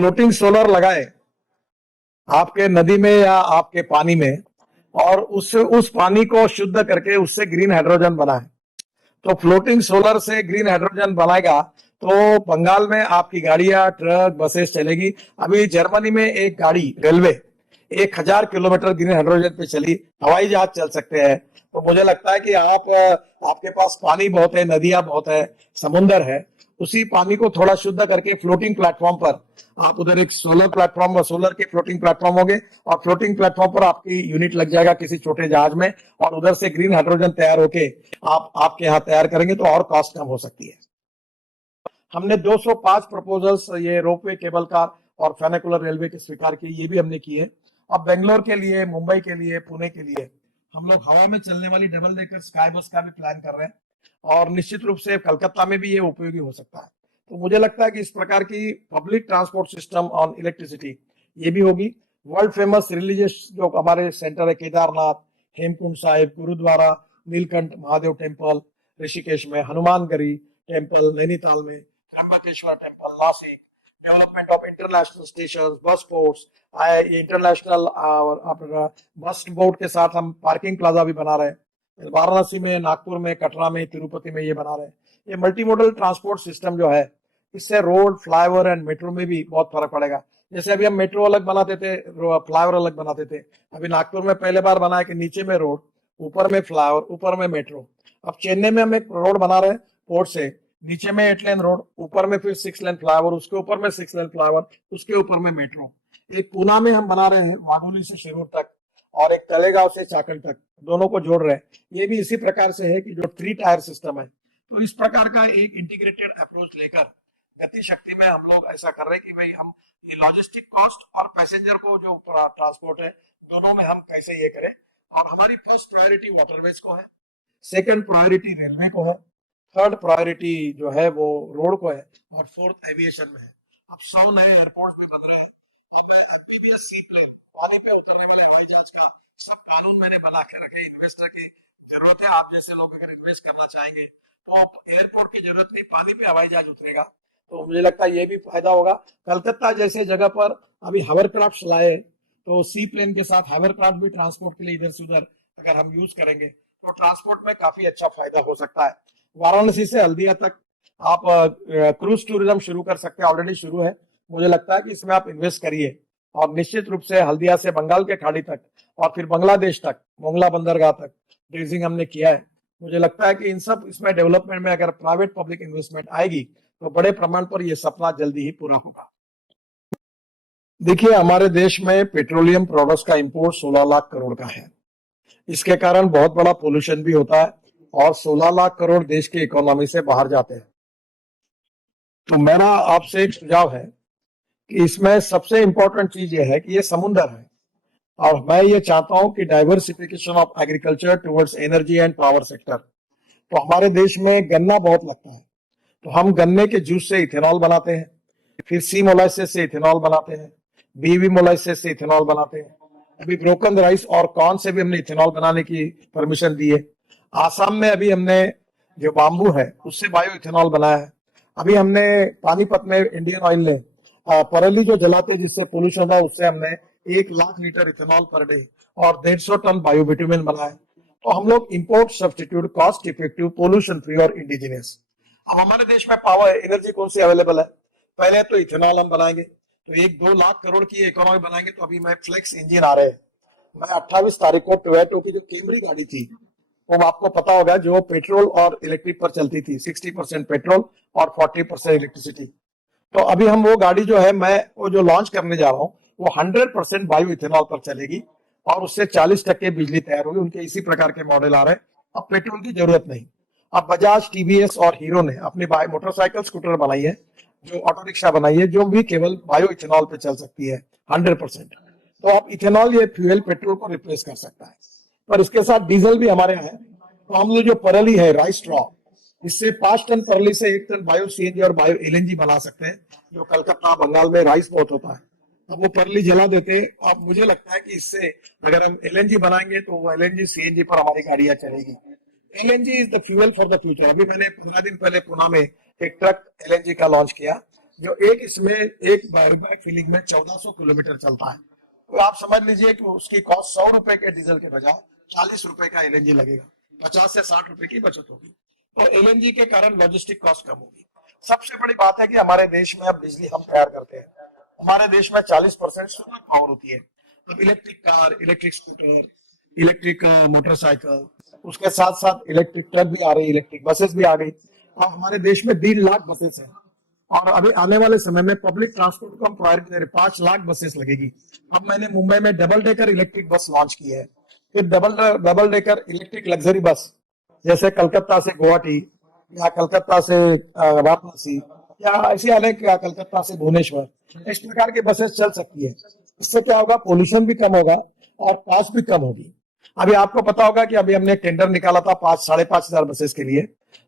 Floating solar लगाए आपके नदी में या आपके पानी में, और उस पानी को शुद्ध करके उससे ग्रीन हाइड्रोजन बनाए। तो फ्लोटिंग सोलर से ग्रीन हाइड्रोजन बनाएगा तो बंगाल में आपकी गाड़ियां, ट्रक, बसेस चलेगी। अभी जर्मनी में एक गाड़ी रेलवे 1000 किलोमीटर ग्रीन हाइड्रोजन पे चली, हवाई जहाज चल सकते हैं। तो मुझे लगता है कि आपके पास पानी बहुत है, नदियां बहुत है, समुंदर है, उसी पानी को थोड़ा शुद्ध करके फ्लोटिंग प्लेटफॉर्म पर आप उधर एक सोलर प्लेटफॉर्म, सोलर के फ्लोटिंग प्लेटफॉर्म होंगे, और फ्लोटिंग प्लेटफॉर्म पर आपकी यूनिट लग जाएगा किसी छोटे जहाज में, और उधर से ग्रीन हाइड्रोजन तैयार होके आपके यहाँ तैयार करेंगे तो और कॉस्ट कम हो सकती है। हमने 205 प्रपोजल्स ये रोपवे, केबल कार और फेनिकुलर रेलवे के स्वीकार किए, ये भी हमने किए। अब बेंगलोर के लिए, मुंबई के लिए, पुणे के लिए हम लोग हवा में चलने वाली डबल डेकर स्काई बस का भी प्लान कर रहे हैं, और निश्चित रूप से कलकत्ता में भी ये उपयोगी हो सकता है। तो मुझे लगता है कि इस प्रकार की public transport system on electricity ये भी होगी। वर्ल्ड फेमस रिलीजियस जो हमारे सेंटर है, केदारनाथ, हेमकुंड साहिब, गुरुद्वारा, नीलकंठ महादेव टेम्पल ऋषिकेश में, हनुमानगढ़ी टेम्पल नैनीताल में, Trimbakeshwar temple Nashik, development of international station, बस पोर्ट्स, इंटरनेशनल बस बोर्ड के साथ हम पार्किंग प्लाजा भी बना रहे हैं। वाराणसी में, नागपुर में, कटरा में, तिरुपति में ये बना रहे हैं। ये मल्टी मॉडल ट्रांसपोर्ट सिस्टम जो है, इससे रोड, फ्लाईओवर एंड मेट्रो में भी बहुत फर्क पड़ेगा। जैसे अभी हम मेट्रो अलग बनाते थे, फ्लाईओवर अलग बनाते थे। अभी नागपुर में पहले बार बना है कि नीचे में रोड, ऊपर में फ्लाईओवर, ऊपर में मेट्रो। अब चेन्नई में हम एक रोड बना रहे हैं पोर्ट से, नीचे में 8 लेन रोड, ऊपर में फिर 6 लेन फ्लाईओवर, उसके ऊपर में 6 लेन फ्लाईओवर, उसके ऊपर में मेट्रो। एक पूना में हम बना रहे हैं वाघोली से शिरूर तक, और एक तलेगांव से चाकण तक, दोनों को जोड़ रहे हैं। ये भी इसी प्रकार से है कि जो 3 टायर सिस्टम है। तो इस प्रकार का एक इंटीग्रेटेड अप्रोच लेकर गति शक्ति में हम लोग ऐसा कर रहे हैं कि भाई हम ये लॉजिस्टिक कॉस्ट और पैसेंजर को जो ट्रांसपोर्ट है, दोनों में हम कैसे ये करें। और हमारी फर्स्ट प्रायोरिटी वाटरवेज को है, सेकंड प्रायोरिटी रेलवे को है, थर्ड प्रायोरिटी जो है वो रोड को है, और फोर्थ एविएशन में है। अब 100 नए एयरपोर्ट भी बन रहे हैं। एमपीबीएस सी प्लेन, पानी पे उतरने वाले हवाई जहाज का सब कानून मैंने बना के रखे। इन्वेस्टर की जरूरत है, आप जैसे लोग अगर इन्वेस्ट करना चाहेंगे तो एयरपोर्ट की जरूरत नहीं, पानी पे हवाई जहाज उतरेगा। तो मुझे लगता है ये भी फायदा होगा। कलकत्ता जैसे जगह पर अभी हावरक्राफ्ट लाए, तो सी प्लेन के साथ हावरक्राफ्ट भी ट्रांसपोर्ट के लिए इधर से उधर अगर हम यूज करेंगे तो ट्रांसपोर्ट में काफी अच्छा फायदा हो सकता है। वाराणसी से हल्दिया तक आप क्रूज टूरिज्म शुरू कर सकते हैं, ऑलरेडी शुरू है। मुझे लगता है कि इसमें आप इन्वेस्ट करिए, और निश्चित रूप से हल्दिया से बंगाल के खाड़ी तक और फिर बांग्लादेश तक, मोंगला बंदरगाह तक ड्रेजिंग हमने किया है। मुझे लगता है कि इन सब इसमें डेवलपमेंट में अगर प्राइवेट पब्लिक इन्वेस्टमेंट आएगी तो बड़े प्रमाण पर यह सपना जल्दी ही पूरा होगा। देखिए, हमारे देश में पेट्रोलियम प्रोडक्ट्स का इंपोर्ट 16 लाख करोड़ का है। इसके कारण बहुत बड़ा पोल्यूशन भी होता है, और 16 लाख करोड़ देश की इकोनॉमी से बाहर जाते हैं। तो मेरा आपसे एक सुझाव है कि इसमें सबसे इंपॉर्टेंट चीज ये है कि ये समुंदर है, और मैं ये चाहता हूं कि diversification of agriculture towards energy and power sector. तो हमारे देश में गन्ना बहुत लगता है, तो हम गन्ने के जूस से इथेनॉल बनाते हैं, फिर सी मोलाइसिस से इथेनॉल बनाते हैं, बीवी मोलाइसिस से इथेनॉल बनाते हैं। अभी ब्रोकन राइस और कॉर्न से भी हमने इथेनॉल बनाने की परमिशन दी है। आसाम में अभी हमने जो बाम्बू है उससे बायो इथेनॉल बनाया है। अभी हमने पानीपत में इंडियन ऑयल ने पराली जो जलाते जिससे पोल्यूशन होता है, उससे हमने 1 lakh litre ethanol per day और 150 टन बायोबिटुमेन बनाया। तो हम लोग import substitute, cost effective, pollution free और इंडिजिनियस। अब हमारे देश में पावर एनर्जी कौन सी अवेलेबल है? पहले तो इथेनॉल हम बनाएंगे, तो 1-2 लाख करोड़ की इकोनॉमी बनाएंगे। तो अभी मैं फ्लेक्स इंजन आ रहे हैं। मैं 28 तारीख को टोयोटो की जो कैमरी गाड़ी थी, वो आपको पता होगा, जो पेट्रोल और इलेक्ट्रिक पर चलती थी, 60% पेट्रोल और 40% इलेक्ट्रिसिटी। तो अभी हम वो गाड़ी जो है, मैं वो जो लॉन्च करने जा रहा हूँ, वो 100% बायो इथेनॉल पर चलेगी, और उससे 40% बिजली तैयार होगी। उनके इसी प्रकार के मॉडल आ रहे हैं। अब पेट्रोल की जरूरत नहीं। अब बजाज, टीवीएस और हीरो ने अपनी मोटरसाइकिल, स्कूटर बनाई है, जो ऑटो रिक्शा बनाई है, जो भी केवल बायो इथेनॉल पे चल सकती है 100%। तो आप इथेनॉल, ये फ्यूल पेट्रोल को रिप्लेस कर सकता है। पर इसके साथ डीजल भी हमारे यहाँ है। तो हम लोग जो परली है, राइस स्ट्रॉ, इससे 5 टन परली से 1 टन बायो सीएनजी और बायो एलएनजी बना सकते हैं। जो कलकत्ता, बंगाल में राइस बहुत होता है, अब वो परली जला देते हैं। अब मुझे लगता है कि इससे अगर हम एलएनजी बनाएंगे तो वो एलएनजी सीएनजी पर हमारी गाड़ियां चलेगी। LNG is the fuel for the future. अभी मैंने 15 दिन पहले पुणे में एक ट्रक एलएनजी का लॉन्च किया, जो एक इसमें एक बायोबैग फिलिंग में 1400 किलोमीटर चलता है, तो आप समझ लीजिए कि उसकी कॉस्ट 100 रुपए के डीजल के बजाय 40 रुपए का एलएनजी लगेगा, 50 से 60 रुपए की बचत होगी। तो एलएनजी के कारण लॉजिस्टिक कॉस्ट कम होगी। सबसे बड़ी बात है कि हमारे देश में अब बिजली हम तैयार करते हैं। हमारे देश में 40% सोलर पावर होती है। अब electric car, electric scooter, electric motorcycle, उसके साथ साथ इलेक्ट्रिक ट्रक भी आ रही, इलेक्ट्रिक बसेस भी आ गई। अब हमारे देश में 1.5 लाख बसेस हैं, और अभी आने वाले समय में पब्लिक ट्रांसपोर्ट को हम प्रोवाइड कर रहे हैं, 5 लाख बसेस लगेगी। अब मैंने मुंबई में double decker electric bus launch की है। फिर double decker electric luxury bus, जैसे कलकत्ता से गुवाहाटी, या कलकत्ता से वाराणसी, या ऐसे अनेक, या कलकत्ता से भुवनेश्वर, इस प्रकार की बसेस चल सकती है। इससे क्या होगा, पोल्यूशन भी कम होगा और कॉस्ट भी कम होगी। अभी आपको पता होगा कि अभी हमने टेंडर निकाला था 5-5.5 हजार बसेस के लिए।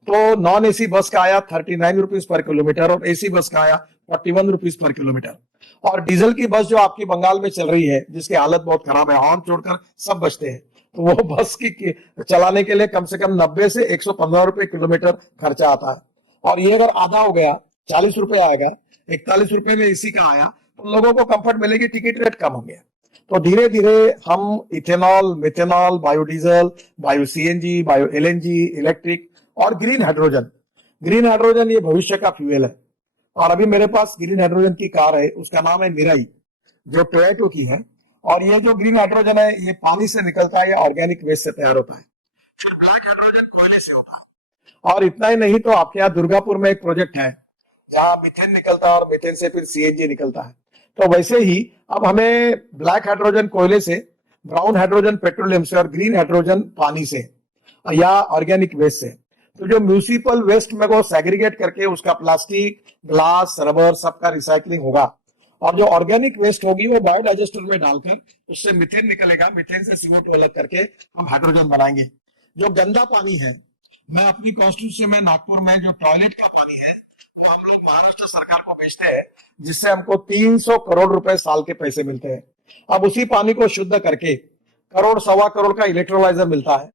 तो नॉन एसी बस का आया 39 रुपीज पर किलोमीटर, और एसी बस का आया 41 रुपीज पर किलोमीटर। और डीजल की बस जो आपकी बंगाल में चल रही है, जिसकी हालत बहुत खराब है, हॉर्न छोड़कर सब बचते हैं, तो वो बस की चलाने के लिए कम से कम 90 से 115 रुपए किलोमीटर खर्चा आता है। और ये अगर आधा हो गया, 40 रुपए आएगा, 41 रुपए में एसी का आया, तो लोगों को कंफर्ट मिलेगी, टिकट रेट कम हो गया। तो धीरे धीरे हम ethanol, methanol, biodiesel, bio CNG, bio LNG, electric और ग्रीन हाइड्रोजन ये भविष्य का फ्यूल है। और अभी मेरे पास ग्रीन हाइड्रोजन की कार है, उसका नाम है मिराई, जो टोयोटो की है। और ये जो ग्रीन हाइड्रोजन है, ये पानी से निकलता है या ऑर्गेनिक वेस्ट से तैयार होता है। फिर ब्लैक हाइड्रोजन कोयले से होता है। और इतना ही नहीं, तो आपके यहाँ दुर्गापुर में एक प्रोजेक्ट है जहाँ मीथेन निकलता है, और मीथेन से फिर सीएनजी निकलता है। तो वैसे ही अब हमें ब्लैक हाइड्रोजन कोयले से, ब्राउन हाइड्रोजन पेट्रोलियम से, और ग्रीन हाइड्रोजन पानी से या ऑर्गेनिक वेस्ट से। तो जो म्यूनिसिपल वेस्ट में वो सेग्रीगेट करके उसका प्लास्टिक, ग्लास, रबर सबका रिसाइकलिंग होगा। और जो ऑर्गेनिक वेस्ट होगी वो बायोडाइजेस्टर में डालकर उससे मीथेन निकलेगा, मीथेन से CO2 अलग करके हम हाइड्रोजन बनाएंगे। जो गंदा पानी है, मैं अपनी कॉन्स्टिट्यूंसी में नागपुर में जो टॉयलेट का पानी है, वो हम लोग महाराष्ट्र सरकार को बेचते हैं, जिससे हमको 300 करोड़ रुपए साल के पैसे मिलते हैं। अब उसी पानी को शुद्ध करके 1-1.25 करोड़ का इलेक्ट्रोलाइजर मिलता है।